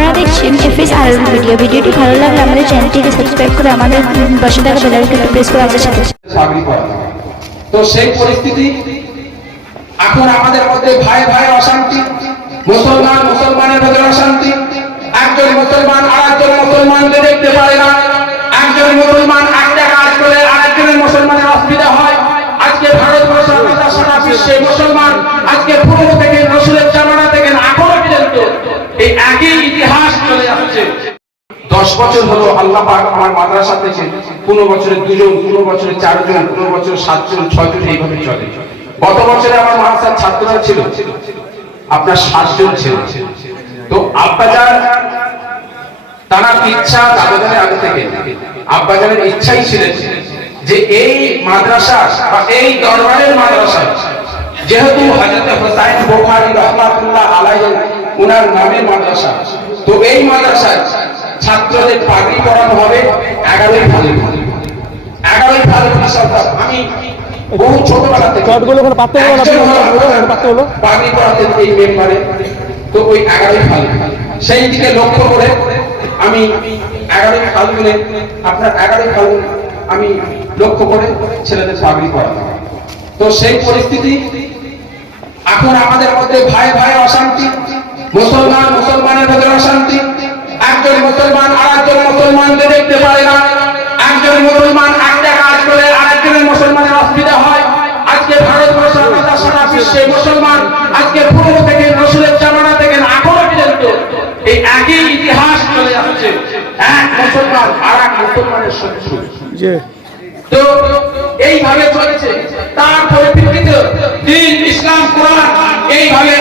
আপনারা দেখছেন এফএস আর ভিডিও। ভিডিওটি ভালো লাগলে আমাদের চ্যানেলটিকে সাবস্ক্রাইব করে আমাদের পাশে থাকা বেল আইকনটি প্রেস করে আমাদের সাথে। তো সেই পরিস্থিতি এখন আমাদের মধ্যে ভাই ভাই অশান্তি, মুসলমানের মধ্যে অশান্তি। একজন মুসলমান আরেকজন মুসলমানকে দেখতে পারে না, একজন মুসলমান একটা কাজ করে আরেকজনের মুসলমানের অসুবিধা হয়। আজকে ভারতবর্ষ সারা বিশ্বে মুসলমান আজকে পূর্ব থেকে রসুলের জামানা থেকে এখনো পর্যন্ত এই একই ইতিহাস চলে যাচ্ছে। 10 বছর হলো আল্লাহ পাক আমার মাদ্রাসা থেকে 15 বছরে 2 জন, 15 বছরে 4 জন, 15 বছরে 7 জন, 6 জন এইভাবে চলে। গত বছরে আমার মাদ্রাসার ছাত্ররা ছিল আপনার 7 জন ছিল। তো আব্বাজান তার ইচ্ছা দাদাজানের আগে থেকে আব্বাজানের ইচ্ছাই ছিল যে এই মাদ্রাসা বা এই দরবারের মাদ্রাসা যেহেতু হযরত হুসাইন বুখারী রাহমাতুল্লাহ আলাইহি ওনার নামে মাদ্রাসা, তো এই মাদ্রাসায় ছাত্রদের পাগড়ি পরানো হবে 11ই ফাল্গুন। 11ই ফাল্গুন সরকার আমি বহু ছোটবেলা থেকে পাগড়ি পরাতে এই মেম্বারে, তো ওই 11ই ফাল্গুন সেই দিকে লক্ষ্য করে আমি 11ই ফাল্গুনে আপনার 11ই ফাল্গুন আমি লক্ষ্য করে ছেলেদের পাগড়ি পরানো। তো সেই পরিস্থিতি এখন আমাদের মধ্যে ভাই ভাই অশান্তি, মুসলমানের মধ্যে অশান্তি। একজন মুসলমান আরেকজন মুসলমানকে দেখতে পারে না, একজন মুসলমান একটা কাজ করে আরেকজনের মুসলমানের অসুবিধা হয়। আজকে ভারতবর্ষ সারা বিশ্বে মুসলমান আজকে পূর্ব থেকে রসুলের জামানা থেকে এখনো পর্যন্ত এই একই ইতিহাস চলে যাচ্ছে। এক মুসলমান আর এক মুসলমানের শত্রু, তো এইভাবে চলেছে। তার পরিপ্রেক্ষিতে দ্বীন ইসলাম কোরআন এইভাবে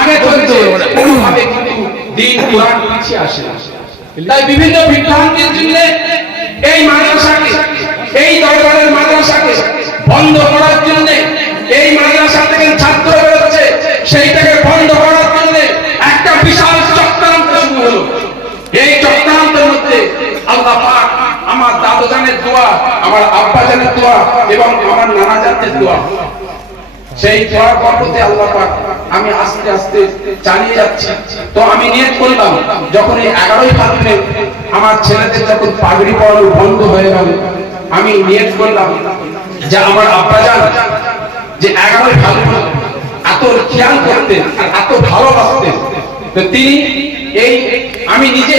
আগে চলছে, কোনোভাবে কিন্তু দ্বীন কোরআন পিছিয়ে আসে। তাই বিভিন্ন বিভ্রান্তির জন্য এই মাদ্রাসাকে, এই দরবারের মাদ্রাসাকে বন্ধ করার জন্য, এই মাদ্রাসা থেকে ছাত্র বেরোচ্ছে সেইটাকে বন্ধ করার জন্য একটা বিশাল চক্রান্ত শুরু হলো। এই চক্রান্তের মধ্যে আল্লাহ পাক আমার দাদাজানের দোয়া, আমার আব্বাজানের দোয়া এবং আমার নানাজানের দোয়া, সেই দোয়ার বরকতে আল্লাহ পাক আমি আস্তে আস্তে চালিয়ে যাচ্ছি। তো আমি নিয়ত করলাম যখন এই 11ই ফাল্গুনে আমার ছেলেদের যখন পাগড়ি পরানো বন্ধ হয়ে গেল, আমি নিয়ত করলাম যে আমার আব্বাজান যে 11ই ফাল্গুন এত খেয়াল করতেন আর এত ভালোবাসতেন, তো তিনি এই আমি নিজে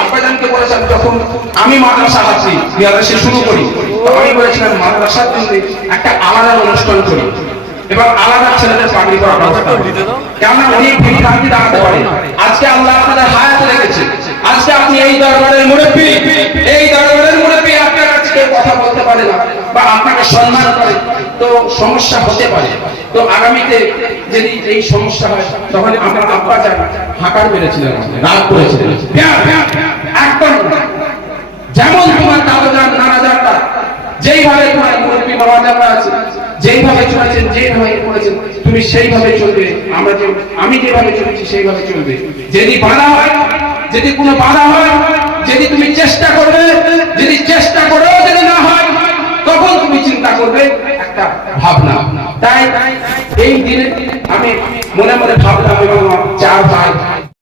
আব্বাজানকে বলেছিলাম যখন আমি মাদ্রাসা আসি মাদ্রাসা শুরু করি, তো আমি বলেছিলাম মাদ্রাসার জন্য একটা আলাদা অনুষ্ঠান করি এবং আলাদা ছেলেদের পাগড়ি পরার ব্যবস্থা করি, কেননা অনেক বিভ্রান্তি দাঁড়াতে পারে। আজকে আল্লাহ আপনাদের হায়াতে রেখেছে, আজকে আপনি এই দরবারের মুরব্বী, এই দরবারের মুরব্বী আপনার কাছে কেউ কথা বলতে পারে না বা আপনাকে সম্মান করে, তো সমস্যা হতে পারে। তো আগামীতে যদি এই সমস্যা হয় তখন আমার আব্বাজান হাঁকার মেরেছিলেন, রাগ করেছিলেন, একদম যেমন তোমার দাদাজান নানাজানরা যেইভাবে তোমার মুরব্বী বাবাজানরা আছে যেইভাবে চলেছেন, যেভাবে করেছেন তুমি সেইভাবে চলবে, আমি যেভাবে চলেছি সেইভাবে চলবে। যদি বাধা হয়, যদি কোনো বাধা হয়, যদি তুমি চেষ্টা করবে, যদি চেষ্টা করেও যদি না হয় তখন তুমি চিন্তা করবে একটা ভাবনা। তাই এই দিনে আমি মনে মনে ভাবলাম এবং 4 ভাই